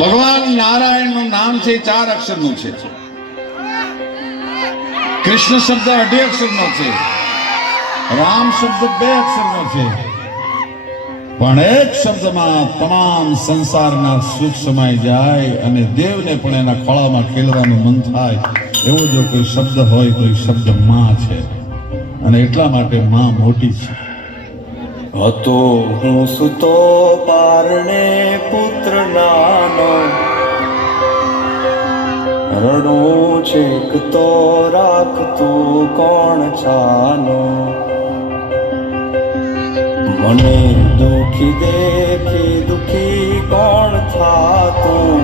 ભગવાન નારાયણ નું નામ છે 4 અક્ષરનું છે. કૃષ્ણ શબ્દ 2 અક્ષરનો છે. રામ શબ્દ 2 અક્ષરનો છે. પણ એક શબ્દમાં તમામ સંસારના સુખ સમાઈ જાય અને દેવને પણ એના ખોળામાં ખેલવાનું મન થાય એવો જો કોઈ શબ્દ હોય તો એ શબ્દ માં છે. અને એટલા માટે માં મોટી છે. હતો હું સુતો પારણે પુત્ર નાનો, રડું છેક તો રાખતું કોણ છાનો. મને દુખી દેખી દુખી કોણ થાતું,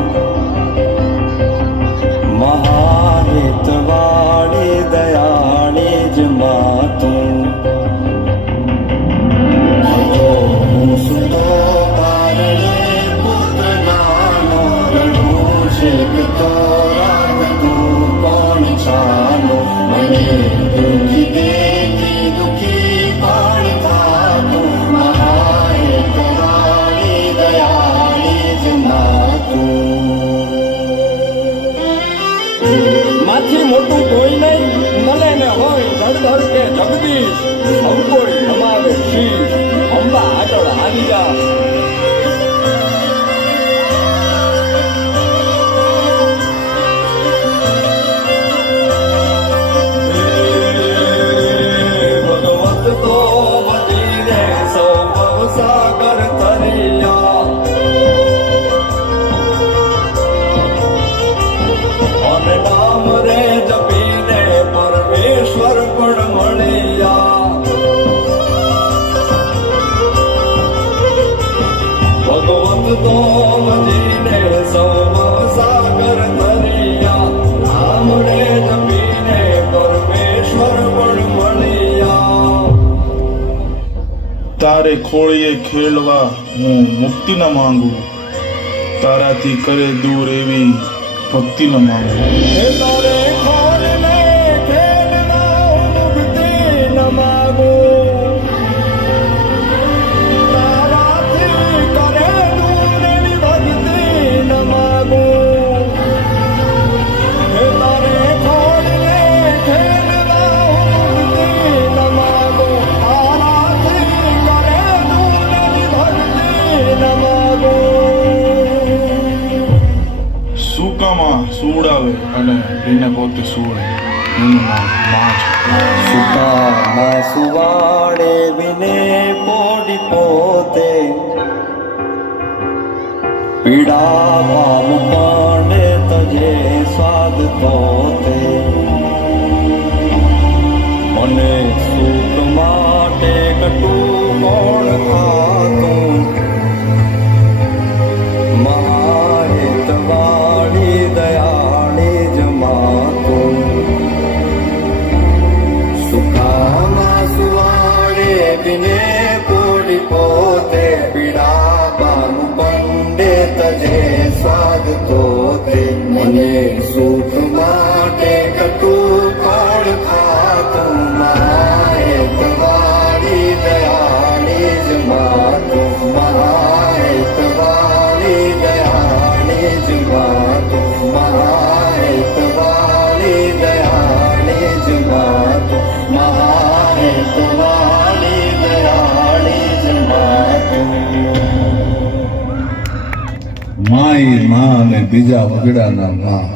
મહાહિતવાળી દયાળી જ માતું. માથી મોટું કોઈ નહીં, મળે ને હોય ધડધડ કે જગદીશ, સૌ કોઈ નમાવે શીશ, અંબા આગળ આવી જા. ભગવત તો વધીને સૌ ભવસાગર તરિયા, અને નામ રે જપીને પરમેશ્વર પણ મળ્યા. ભગવત તો વધીને સૌ સાગર તરિયા, નામ રે જપીને પરમેશ્વર પણ મળ્યા. તારે ખોળીએ ખેલવા હું મુક્તિ ન માંગુ, તારાથી કરે દૂર એવી ભક્તિ ન માંગુ. તારે ખોળને ખેલવા મુક્તિ ન માંગુ, તારાથી કરે દૂર એવી ભક્તિ ન માંગુ. તારે ખોળને ખેલવા મુક્તિ ન માંગુ, તારાથી કરે દૂર એવી ભક્તિ ન માંગુ. સૂકામાં સુવડાવે અને એને પોતે સુવડે, એનું નામ માં છે. સુકામાં સુવાડે વિને પોડી પોતે, પીડામાં મુપાડે તજે સ્વાદ તોતે. મને સુખ માટે કટું કોણ ખાતું, મહાહિતવાળી દયાળી જ માતું. સુખામાં સુવાડે વિને પોડી પોતે, પીડાવાનું પંડે તજે સ્વાદ તોતે. મને સુખ માટે કટું કોણ ખાતું, મહાહિતવાળી દયાળી જ માતું. મહાહિતવાળી દયાળી જ માતું. મહાહિતવાળી દયાળી જ માતું. મહાહિતવાળી દયાળી જ માતું. માઈ માં અને બીજા વગડાના માં.